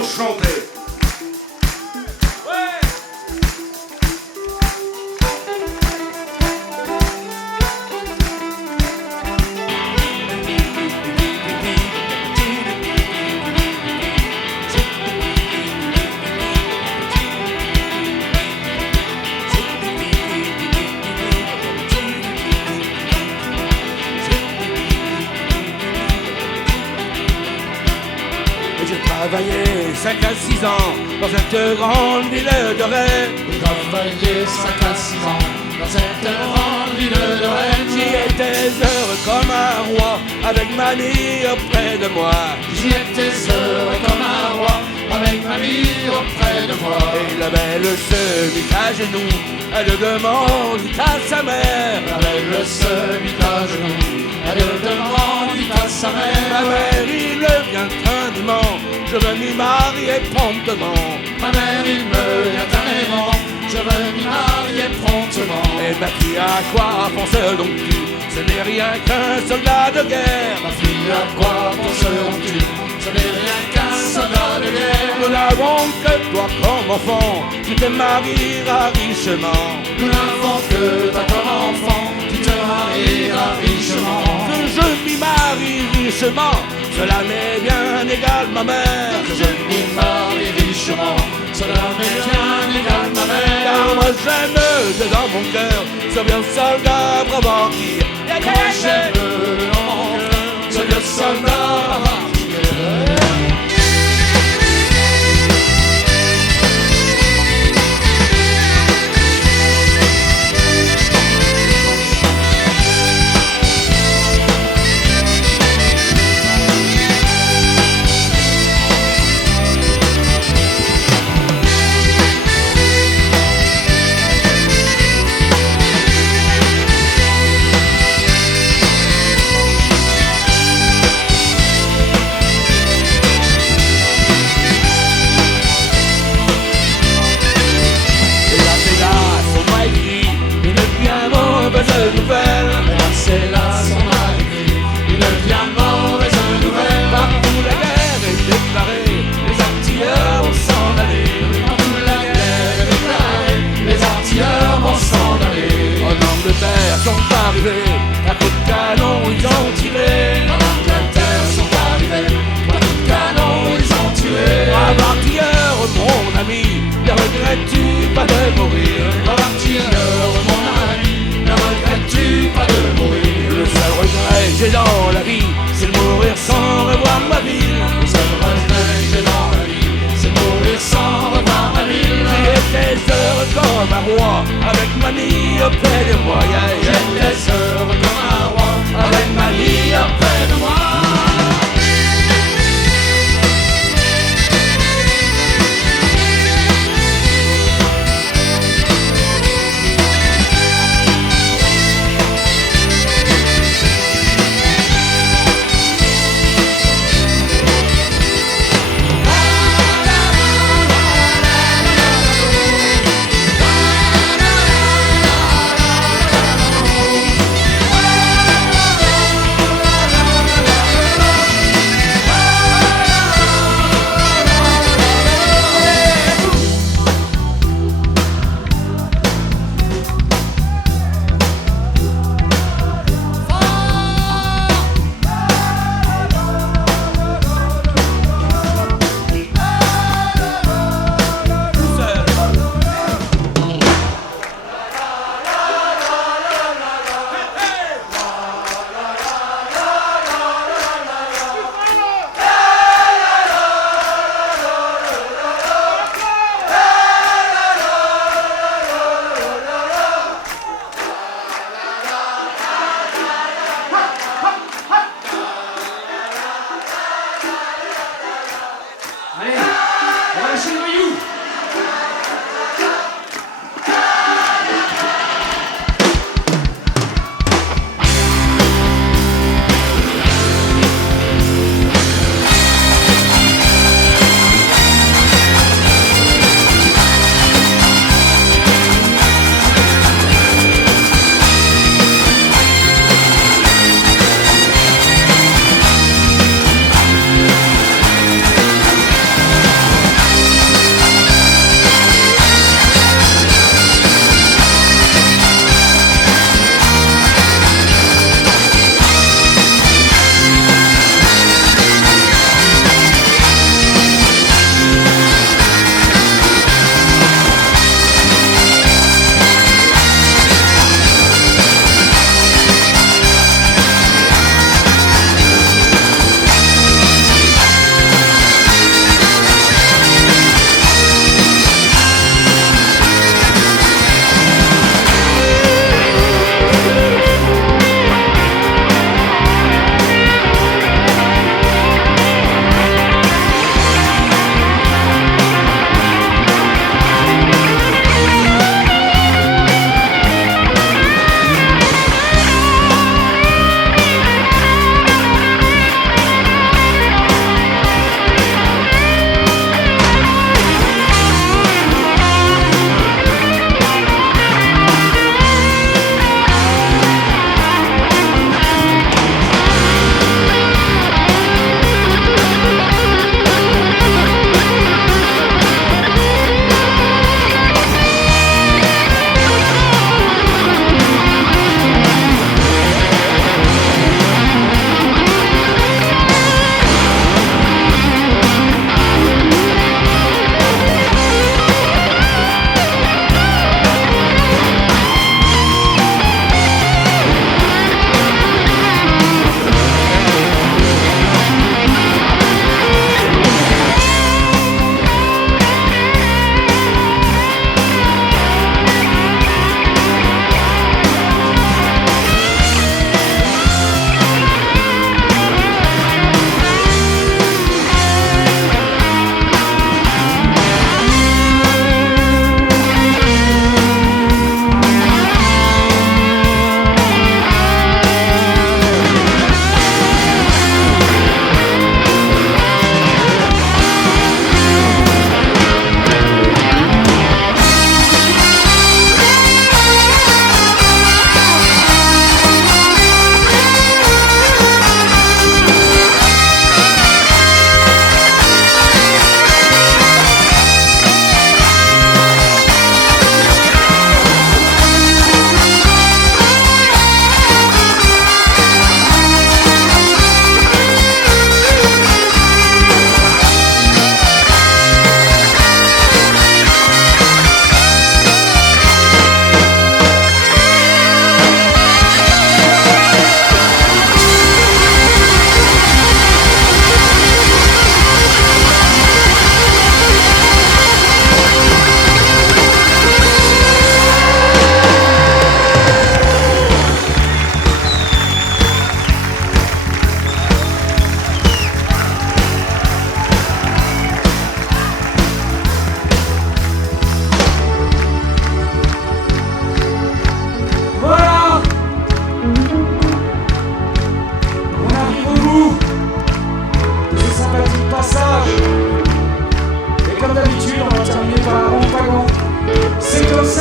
pour chanter. Travaillé 5 à 6 ans dans cette grande ville de Rennes. J'ai travaillé 5 à 6 ans dans cette grande ville de Rennes. J'y étais heureux comme un roi, avec mamie auprès de moi. J'y étais heureux comme un roi, avec mamie auprès de moi. Et la belle se mit à genoux, elle demande à sa mère. La belle se mit à genoux, elle demande à sa mère. Ma mère, il vient indément, je veux m'y marier promptement. Ma mère, il me vient indément, je veux m'y marier promptement. Et ma fille, à quoi penses donc tu? Ce n'est rien qu'un soldat de guerre. Ma fille, à quoi penses-tu? Ce n'est rien qu'un soldat de guerre. Nous n'avons que toi comme enfant, tu te marieras richement. Nous n'avons que toi comme enfant, tu te marieras richement. Que je m'y marie richement, cela m'est bien égal ma mère. Que je m'y marie richement, cela m'est bien égal ma mère. Car moi j'aime dans mon cœur ce vieux soldat brave qui Moi j'aime dans mon cœur ce vieux soldat brave. C'est là son arrivée, une bien mauvaise nouvelle. Partout la guerre est déclarée, les artilleurs vont s'en aller. Partout la guerre est déclarée, les artilleurs vont s'en aller. En Angleterre sont arrivés, à coups de canon ils ont tiré. En Angleterre sont arrivés, à coups de canon ils ont tiré. Brave artilleur, mon ami, ne regrettes-tu pas de mourir? Brave artilleur, mon ami, ne regrettes-tu pas de mourir? Le seul regret que j'ai dans la vie, c'est de mourir sans revoir ma ville. Le seul regret que j'ai dans la vie, c'est de mourir sans revoir ma ville. J'étais heureux comme un roi, avec mamie auprès de moi. J'étais heureux comme un roi, avec mamie auprès de moi.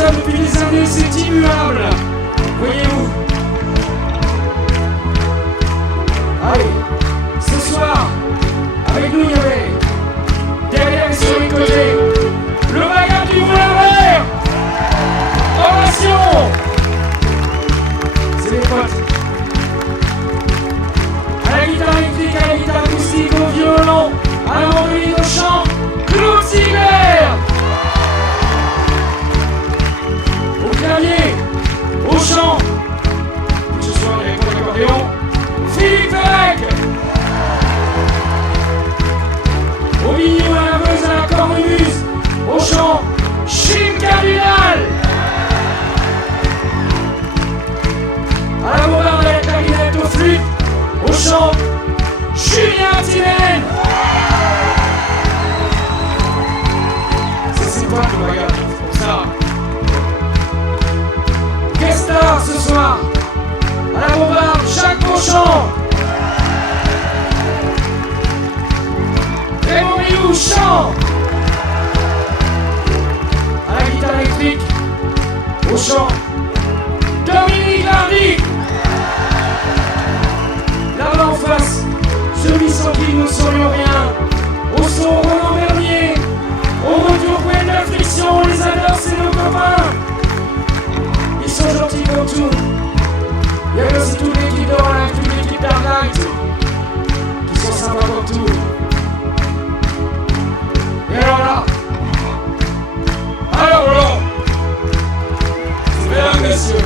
ça depuis des années, c'est immuable. Voyez-vous. Allez, ce soir, avec nous il y avait, derrière et sur les côtés, le bagage du Moulin Vert. Ovation. C'est les potes. À la guitare électrique, à la guitare acoustique, au violon, à la mandoline, au chant, Claude Ziegler. Au clavier, au chant, que ce soit les cordes d'accordéon, Philippe Ferrec. Au biniou, à la buzz, à la cornemuse, au chant, Chim Cardinal. À la bombarde, à la clarinette, au flûte, au chant, Julien Timène. Ça c'est pas le bagage, c'est pour ça. Guest star ce soir, à la bombarde, Jacques Beauchamp. Raymond Rioux, chant. À la guitare électrique, au chant, Dominique Lardy. Là-bas en face, celui sans qui nous ne serions rien. Au son, Roland Bernier. Au retour, Gwen de la Friction, on les adore, c'est nos copains. Ils sont gentils comme tout. Il y a aussi toute l'équipe d'Orlingue, toute l'équipe d'Arlight, qui sont sympas comme tout. Et alors là, alors, mesdames, messieurs,